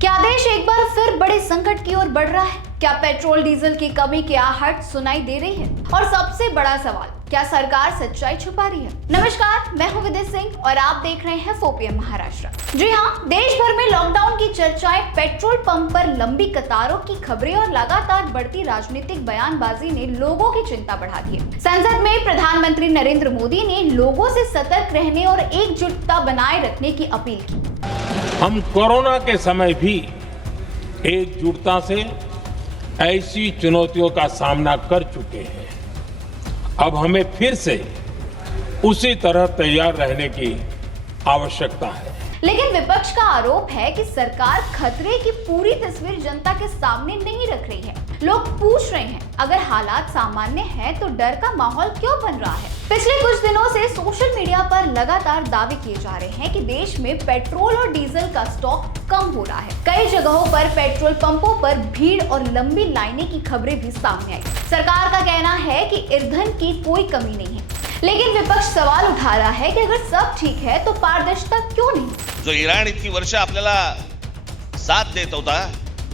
क्या देश एक बार फिर बड़े संकट की ओर बढ़ रहा है? क्या पेट्रोल डीजल की कमी की आहट सुनाई दे रही है? और सबसे बड़ा सवाल, क्या सरकार सच्चाई छुपा रही है? नमस्कार, मैं हूं विदित सिंह और आप देख रहे हैं 4PM महाराष्ट्र। जी हां, देश भर में लॉकडाउन की चर्चाएं, पेट्रोल पंप पर लंबी कतारों की खबरें और लगातार बढ़ती राजनीतिक बयानबाजी ने लोगों की चिंता बढ़ा दी है। संसद में प्रधानमंत्री नरेंद्र मोदी ने लोगों से सतर्क रहने और एकजुटता बनाए रखने की अपील की। हम कोरोना के समय भी एकजुटता से ऐसी चुनौतियों का सामना कर चुके हैं। अब हमें फिर से उसी तरह तैयार रहने की आवश्यकता है। लेकिन विपक्ष का आरोप है कि सरकार खतरे की पूरी तस्वीर जनता के सामने नहीं रख रही है। लोग पूछ रहे हैं, अगर हालात सामान्य हैं तो डर का माहौल क्यों बन रहा है? पिछले कुछ दिनों से सोशल मीडिया पर लगातार दावे किए जा रहे हैं कि देश में पेट्रोल और डीजल का स्टॉक कम हो रहा है। कई जगहों पर पेट्रोल पंपों पर भीड़ और लंबी लाइनें की खबरें भी सामने आई। सरकार का कहना है कि ईंधन की कोई कमी नहीं है, लेकिन विपक्ष सवाल उठा रहा है कि अगर सब ठीक है तो पारदर्शिता क्यों नहीं? जो इराण इतकी वर्ष आपल्याला साथ देत होता,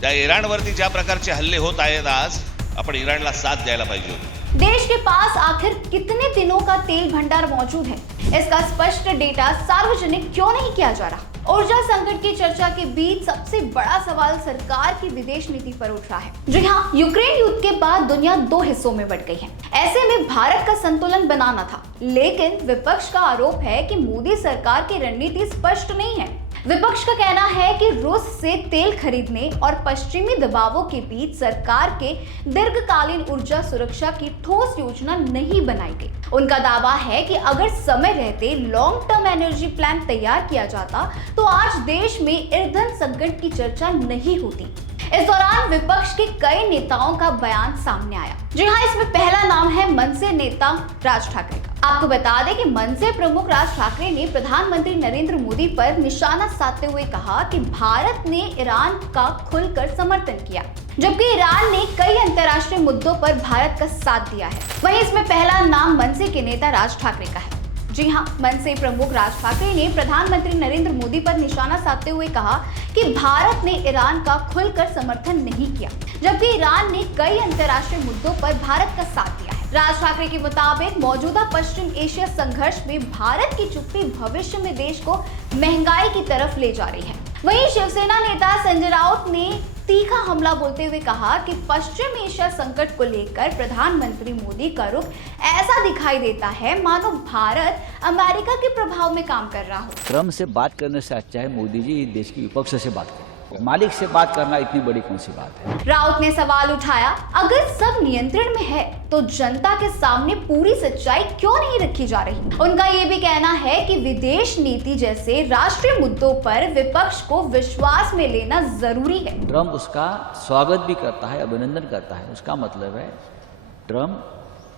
त्या इराणवरती ज्या प्रकारचे हल्ले होत आहेत, आज आपण इराणला साथ द्यायला पाहिजे होती। देश के पास आखिर कितने दिनों का तेल भंडार मौजूद है, इसका स्पष्ट डेटा सार्वजनिक क्यों नहीं किया जा रहा? ऊर्जा संकट की चर्चा के बीच सबसे बड़ा सवाल सरकार की विदेश नीति पर उठ रहा है। जी हाँ, यूक्रेन युद्ध के बाद दुनिया दो हिस्सों में बंट गई है। ऐसे में भारत का संतुलन बनाना था, लेकिन विपक्ष का आरोप है कि मोदी सरकार की रणनीति स्पष्ट नहीं है। विपक्ष का कहना है कि रूस से तेल खरीदने और पश्चिमी दबावों के बीच सरकार के दीर्घकालीन ऊर्जा सुरक्षा की ठोस योजना नहीं बनाई गई। उनका दावा है कि अगर समय रहते लॉन्ग टर्म एनर्जी प्लान तैयार किया जाता तो आज देश में ईंधन संकट की चर्चा नहीं होती। इस दौरान विपक्ष के कई नेताओं का बयान सामने आया। जी हाँ, इसमें पहला नाम है मनसे नेता राज ठाकरे का। आपको बता दें कि मनसे प्रमुख राज ठाकरे ने प्रधानमंत्री नरेंद्र मोदी पर निशाना साधते हुए कहा कि भारत ने ईरान का खुलकर समर्थन किया, जबकि ईरान ने कई अंतर्राष्ट्रीय मुद्दों पर भारत का साथ दिया है। वहीं इसमें पहला नाम मनसे के नेता राज ठाकरे का है। जी हाँ, मनसे प्रमुख राज ठाकरे ने प्रधानमंत्री नरेंद्र मोदी पर निशाना साधते हुए कहा कि भारत ने ईरान का खुलकर समर्थन नहीं किया, जबकि ईरान ने कई अंतर्राष्ट्रीय मुद्दों पर भारत का साथ दिया है। राज ठाकरे के मुताबिक मौजूदा पश्चिम एशिया संघर्ष में भारत की चुप्पी भविष्य में देश को महंगाई की तरफ ले जा रही है। वहीं शिवसेना नेता संजय राउत ने तीखा हमला बोलते हुए कहा कि पश्चिम एशिया संकट को लेकर प्रधानमंत्री मोदी का रुख ऐसा दिखाई देता है मानो भारत अमेरिका के प्रभाव में काम कर रहा हो। ट्रम्प से बात करने से अच्छा है मोदी जी देश की विपक्ष से बात करें। मालिक से बात करना इतनी बड़ी कौन सी बात है? राउत ने सवाल उठाया, अगर सब नियंत्रण में है तो जनता के सामने पूरी सच्चाई क्यों नहीं रखी जा रही? उनका ये भी कहना है कि विदेश नीति जैसे राष्ट्रीय मुद्दों पर विपक्ष को विश्वास में लेना जरूरी है। ट्रम्प उसका स्वागत भी करता है, अभिनंदन करता है। उसका मतलब है ट्रम्प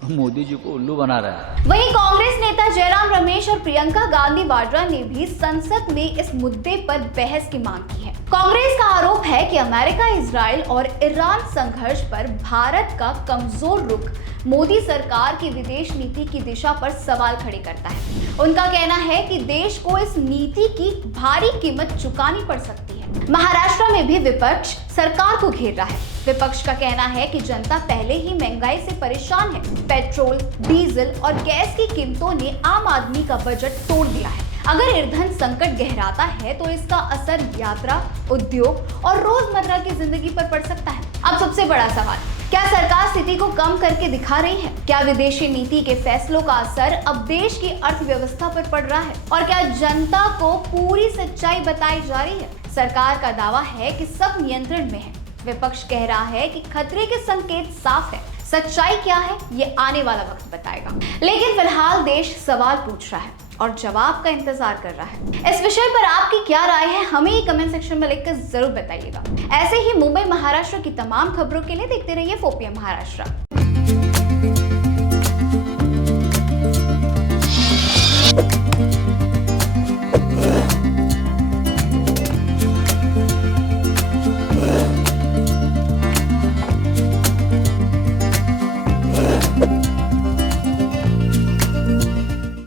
मोदी जी को उल्लू बना रहा है। वहीं कांग्रेस नेता जयराम रमेश और प्रियंका गांधी वाड्रा ने भी संसद में इस मुद्दे पर बहस की मांग की है। कांग्रेस का आरोप है कि अमेरिका, इजराइल और ईरान संघर्ष पर भारत का कमजोर रुख मोदी सरकार की विदेश नीति की दिशा पर सवाल खड़े करता है। उनका कहना है कि देश को इस नीति की भारी कीमत चुकानी पड़ सकती है। महाराष्ट्र में भी विपक्ष सरकार को घेर रहा है। विपक्ष का कहना है कि जनता पहले ही महंगाई से परेशान है। पेट्रोल, डीजल और गैस की कीमतों ने आम आदमी का बजट तोड़ दिया है। अगर ईंधन संकट गहराता है तो इसका असर यात्रा, उद्योग और रोजमर्रा की जिंदगी पर पड़ सकता है। अब सबसे बड़ा सवाल, क्या सरकार स्थिति को कम करके दिखा रही है? क्या विदेशी नीति के फैसलों का असर अब देश की अर्थव्यवस्था पर पड़ रहा है? और क्या जनता को पूरी सच्चाई बताई जा रही है? सरकार का दावा है कि सब नियंत्रण में है। विपक्ष कह रहा है कि खतरे के संकेत साफ है। सच्चाई क्या है ये आने वाला वक्त बताएगा। लेकिन फिलहाल देश सवाल पूछ रहा है और जवाब का इंतजार कर रहा है। इस विषय पर आपकी क्या राय है, हमें ही कमेंट सेक्शन में लिखकर जरूर बताइएगा। ऐसे ही मुंबई महाराष्ट्र की तमाम खबरों के लिए देखते रहिए 4PM महाराष्ट्र।